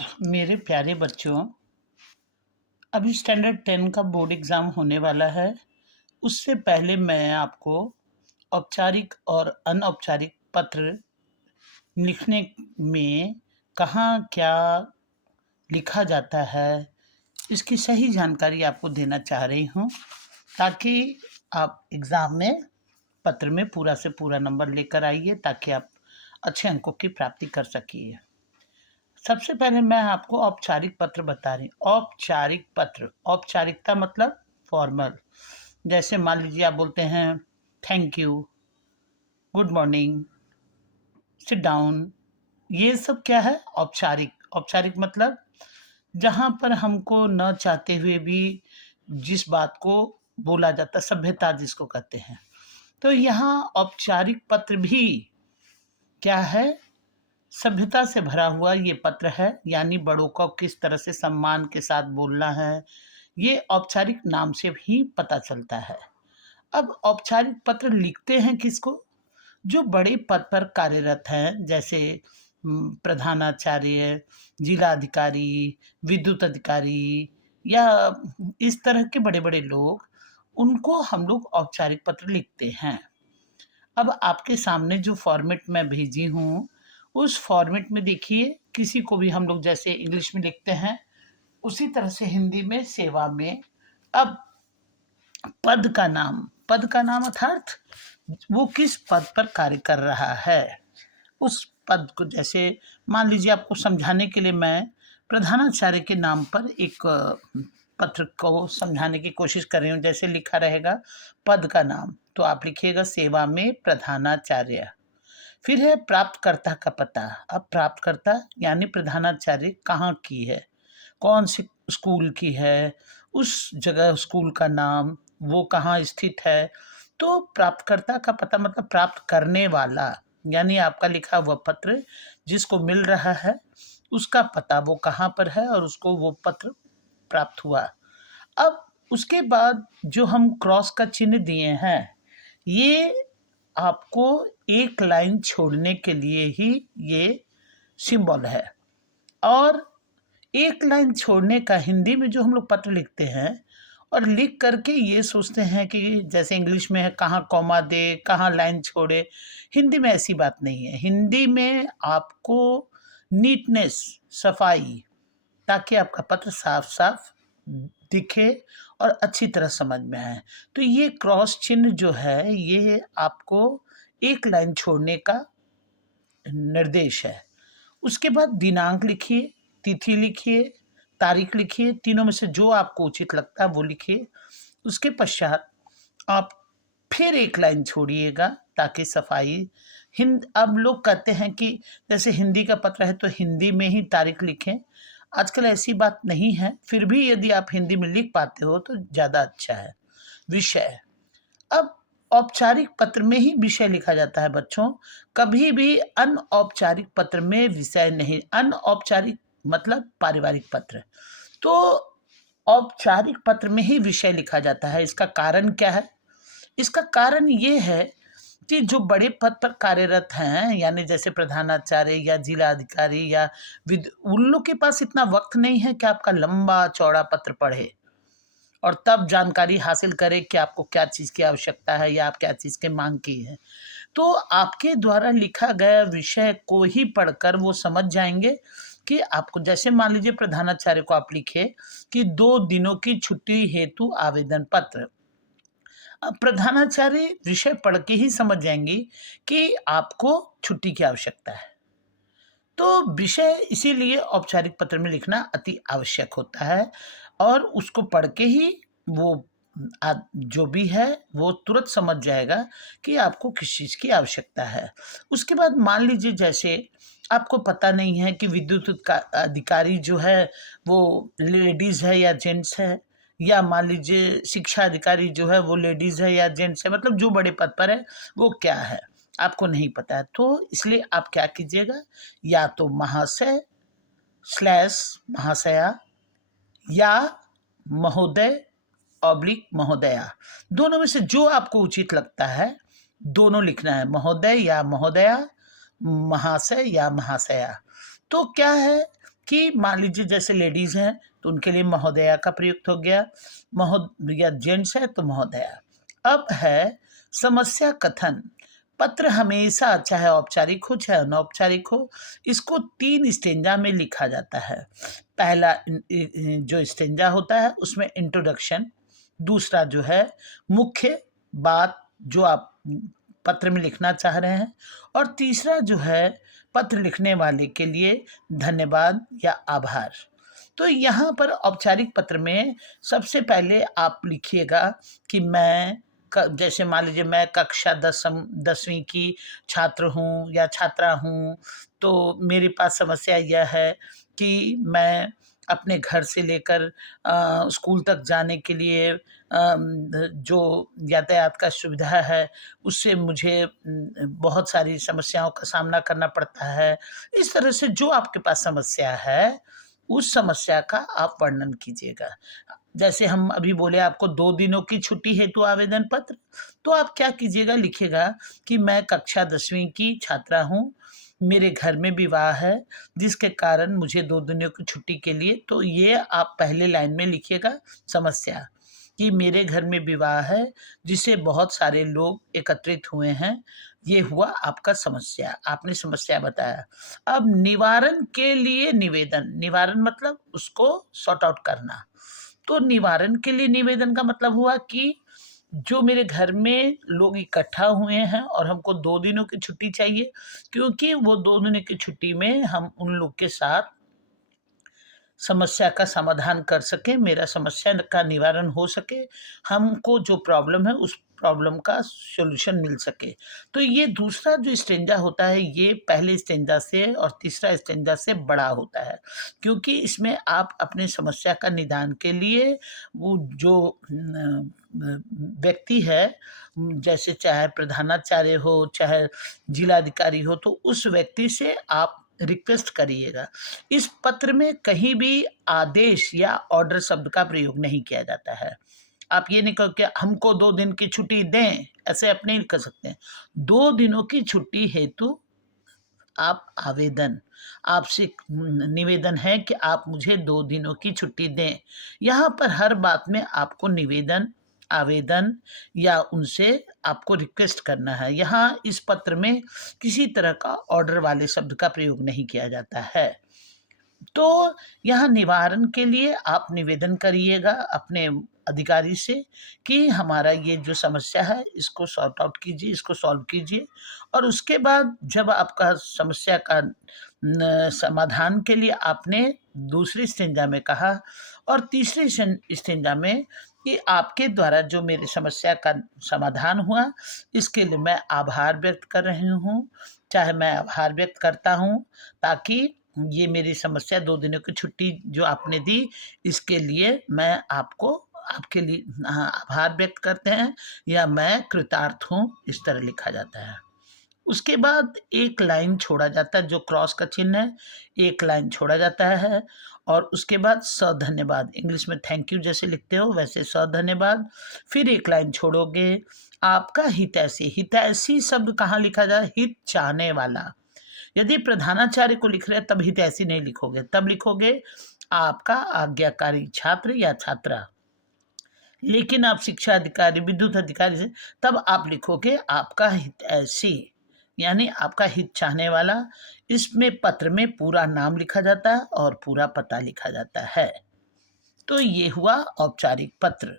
मेरे प्यारे बच्चों, अभी स्टैंडर्ड 10 का बोर्ड एग्ज़ाम होने वाला है। उससे पहले मैं आपको औपचारिक और अनौपचारिक पत्र लिखने में कहाँ क्या लिखा जाता है, इसकी सही जानकारी आपको देना चाह रही हूँ, ताकि आप एग्ज़ाम में पत्र में पूरा से पूरा नंबर लेकर आइए, ताकि आप अच्छे अंकों की प्राप्ति कर सकिए। सबसे पहले मैं आपको औपचारिक पत्र बता रही हूँ। औपचारिक पत्र, औपचारिकता मतलब फॉर्मल। जैसे मान लीजिए आप बोलते हैं thank you, good morning, sit down. ये सब क्या है? औपचारिक। औपचारिक मतलब जहाँ पर हमको न चाहते हुए भी जिस बात को बोला जाता है, सभ्यता जिसको कहते हैं। तो यहाँ औपचारिक पत्र भी क्या है? सभ्यता से भरा हुआ ये पत्र है, यानी बड़ों को किस तरह से सम्मान के साथ बोलना है, ये औपचारिक नाम से भी पता चलता है। अब औपचारिक पत्र लिखते हैं किसको? जो बड़े पद पर कार्यरत हैं, जैसे प्रधानाचार्य, जिलाधिकारी, विद्युत अधिकारी या इस तरह के बड़े-बड़े लोग, उनको हम लोग औपचारिक पत्र लिखते हैं। अब आपके सामने जो फॉर्मेट मैं भेजी हूँ, उस फॉर्मेट में देखिए, किसी को भी हम लोग जैसे इंग्लिश में लिखते हैं, उसी तरह से हिंदी में सेवा में अब पद का नाम अर्थात वो किस पद पर कार्य कर रहा है, उस पद को। जैसे मान लीजिए आपको समझाने के लिए मैं प्रधानाचार्य के नाम पर एक पत्र को समझाने की कोशिश कर रही हूँ। जैसे लिखा रहेगा पद का नाम, तो आप लिखिएगा सेवा में प्रधानाचार्य। फिर है प्राप्तकर्ता का पता। अब प्राप्तकर्ता यानी प्रधानाचार्य कहाँ की है, कौन सी स्कूल की है, उस जगह स्कूल का नाम, वो कहाँ स्थित है। तो प्राप्तकर्ता का पता मतलब प्राप्त करने वाला, यानी आपका लिखा हुआ पत्र जिसको मिल रहा है, उसका पता वो कहाँ पर है और उसको वो पत्र प्राप्त हुआ। अब उसके बाद जो हम क्रॉस का चिन्ह दिए हैं, ये आपको एक लाइन छोड़ने के लिए ही ये सिंबल है। और एक लाइन छोड़ने का हिंदी में जो हम लोग पत्र लिखते हैं और लिख करके ये सोचते हैं कि जैसे इंग्लिश में है कहाँ कॉमा दे, कहाँ लाइन छोड़े, हिंदी में ऐसी बात नहीं है। हिंदी में आपको नीटनेस, सफाई, ताकि आपका पत्र साफ साफ दिखे और अच्छी तरह समझ में आए। तो ये क्रॉस चिन्ह जो है, ये आपको एक लाइन छोड़ने का निर्देश है। उसके बाद दिनांक लिखिए, तिथि लिखिए, तारीख लिखिए, तीनों में से जो आपको उचित लगता है वो लिखिए। उसके पश्चात आप फिर एक लाइन छोड़िएगा, ताकि सफाई अब लोग कहते हैं कि जैसे हिंदी का पत्र है तो हिंदी में ही तारीख लिखें। आजकल ऐसी बात नहीं है, फिर भी यदि आप हिंदी में लिख पाते हो तो ज़्यादा अच्छा है। विषय, अब औपचारिक पत्र में ही विषय लिखा जाता है बच्चों, कभी भी अनौपचारिक पत्र में विषय नहीं। अनौपचारिक मतलब पारिवारिक पत्र, तो औपचारिक पत्र में ही विषय लिखा जाता है। इसका कारण क्या है? इसका कारण ये है कि जो बड़े पद पर कार्यरत हैं, यानी जैसे प्रधानाचार्य या जिला अधिकारी या उन लोग के पास इतना वक्त नहीं है कि आपका लंबा चौड़ा पत्र पढ़े और तब जानकारी हासिल करें कि आपको क्या चीज़ की आवश्यकता है या आप क्या चीज़ की मांग की है। तो आपके द्वारा लिखा गया विषय को ही पढ़कर वो समझ जाएंगे कि आपको, जैसे मान लीजिए प्रधानाचार्य को आप लिखे कि 2 दिनों की छुट्टी हेतु आवेदन पत्र। अब प्रधानाचार्य विषय पढ़ के ही समझ जाएंगी कि आपको छुट्टी की आवश्यकता है। तो विषय इसीलिए औपचारिक पत्र में लिखना अति आवश्यक होता है, और उसको पढ़ के ही वो जो भी है वो तुरंत समझ जाएगा कि आपको किस चीज़ की आवश्यकता है। उसके बाद मान लीजिए जैसे आपको पता नहीं है कि विद्युत का अधिकारी जो है वो लेडीज़ है या जेंट्स है, या मान लीजिए शिक्षा अधिकारी जो है वो लेडीज़ है या जेंट्स है, मतलब जो बड़े पद पर है वो क्या है, आपको नहीं पता है। तो इसलिए आप क्या कीजिएगा, या तो महाशय स्लैश महाशया या महोदय ऑब्लिक महोदया, दोनों में से जो आपको उचित लगता है दोनों लिखना है, महोदय या महोदया, महाशय या महाशया। तो क्या है कि मान लीजिए जैसे लेडीज़ हैं तो उनके लिए महोदया का प्रयुक्त हो गया, या जेंट्स है तो महोदया। अब है समस्या कथन। पत्र हमेशा चाहे औपचारिक हो चाहे अनौपचारिक हो, इसको 3 स्टेंजा में लिखा जाता है। पहला जो स्टेंजा होता है उसमें इंट्रोडक्शन, दूसरा जो है मुख्य बात जो आप पत्र में लिखना चाह रहे हैं, और तीसरा जो है पत्र लिखने वाले के लिए धन्यवाद या आभार। तो यहाँ पर औपचारिक पत्र में सबसे पहले आप लिखिएगा कि जैसे मान लीजिए मैं कक्षा 10वीं की छात्र हूँ या छात्रा हूँ, तो मेरे पास समस्या यह है कि मैं अपने घर से लेकर स्कूल तक जाने के लिए जो यातायात का सुविधा है उससे मुझे बहुत सारी समस्याओं का सामना करना पड़ता है। इस तरह से जो आपके पास समस्या है, उस समस्या का आप वर्णन कीजिएगा। जैसे हम अभी बोले आपको 2 दिनों की छुट्टी हेतु आवेदन पत्र, तो आप क्या कीजिएगा, लिखिएगा कि मैं कक्षा 10वीं की छात्रा हूँ, मेरे घर में विवाह है जिसके कारण मुझे 2 दिनों की छुट्टी के लिए, तो ये आप पहले लाइन में लिखिएगा समस्या, कि मेरे घर में विवाह है जिससे बहुत सारे लोग एकत्रित हुए हैं। ये हुआ आपका समस्या, आपने समस्या बताया। अब निवारण के लिए निवेदन, निवारण मतलब उसको सॉर्ट आउट करना। तो निवारण के लिए निवेदन का मतलब हुआ कि जो मेरे घर में लोग इकट्ठा हुए हैं और हमको 2 दिनों की छुट्टी चाहिए, क्योंकि वो 2 दिनों की छुट्टी में हम उन लोग के साथ समस्या का समाधान कर सकें, मेरा समस्या का निवारण हो सके, हमको जो प्रॉब्लम है उस प्रॉब्लम का सॉल्यूशन मिल सके। तो ये दूसरा जो स्टेंजा होता है ये पहले स्टेंजा से और तीसरा स्टेंजा से बड़ा होता है, क्योंकि इसमें आप अपने समस्या का निदान के लिए वो जो व्यक्ति है, जैसे चाहे प्रधानाचार्य हो चाहे जिलाधिकारी हो, तो उस व्यक्ति से आप रिक्वेस्ट करिएगा। इस पत्र में कहीं भी आदेश या ऑर्डर शब्द का प्रयोग नहीं किया जाता है। आप ये नहीं कहो कि हमको 2 दिन की छुट्टी दें, ऐसे आप नहीं कर सकते हैं। 2 दिनों की छुट्टी हेतु आप आवेदन, आपसे निवेदन है कि आप मुझे 2 दिनों की छुट्टी दें। यहाँ पर हर बात में आपको निवेदन, आवेदन या उनसे आपको रिक्वेस्ट करना है। यहाँ इस पत्र में किसी तरह का ऑर्डर वाले शब्द का प्रयोग नहीं किया जाता है। तो यहाँ निवारण के लिए आप निवेदन करिएगा अपने अधिकारी से कि हमारा ये जो समस्या है इसको सॉर्ट आउट कीजिए, इसको सॉल्व कीजिए। और उसके बाद जब आपका समस्या का समाधान के लिए आपने दूसरी स्टेंजा में कहा और तीसरी स्टेंजा में कि आपके द्वारा जो मेरी समस्या का समाधान हुआ इसके लिए मैं आभार व्यक्त कर रही हूँ, चाहे मैं आभार व्यक्त करता हूँ, ताकि ये मेरी समस्या 2 दिनों की छुट्टी जो आपने दी इसके लिए मैं आपको आपके लिए आभार व्यक्त करते हैं या मैं कृतार्थ हूँ, इस तरह लिखा जाता है। उसके बाद एक लाइन छोड़ा जाता है, जो क्रॉस का चिन्ह है, एक लाइन छोड़ा जाता है और उसके बाद सधन्यवाद, इंग्लिश में थैंक यू जैसे लिखते हो वैसे सधन्यवाद, फिर एक लाइन छोड़ोगे। आपका हितैषी, हितैषी शब्द कहाँ लिखा जाए, हित चाहने वाला। यदि प्रधानाचार्य को लिख रहे हैं तब हितैषी नहीं लिखोगे, तब लिखोगे आपका आज्ञाकारी छात्र या छात्रा। लेकिन आप शिक्षा अधिकारी, विद्युत अधिकारी से, तब आप लिखोगे आपका हितैषी, यानी आपका हित चाहने वाला। इसमें पत्र में पूरा नाम लिखा जाता है और पूरा पता लिखा जाता है। तो ये हुआ औपचारिक पत्र।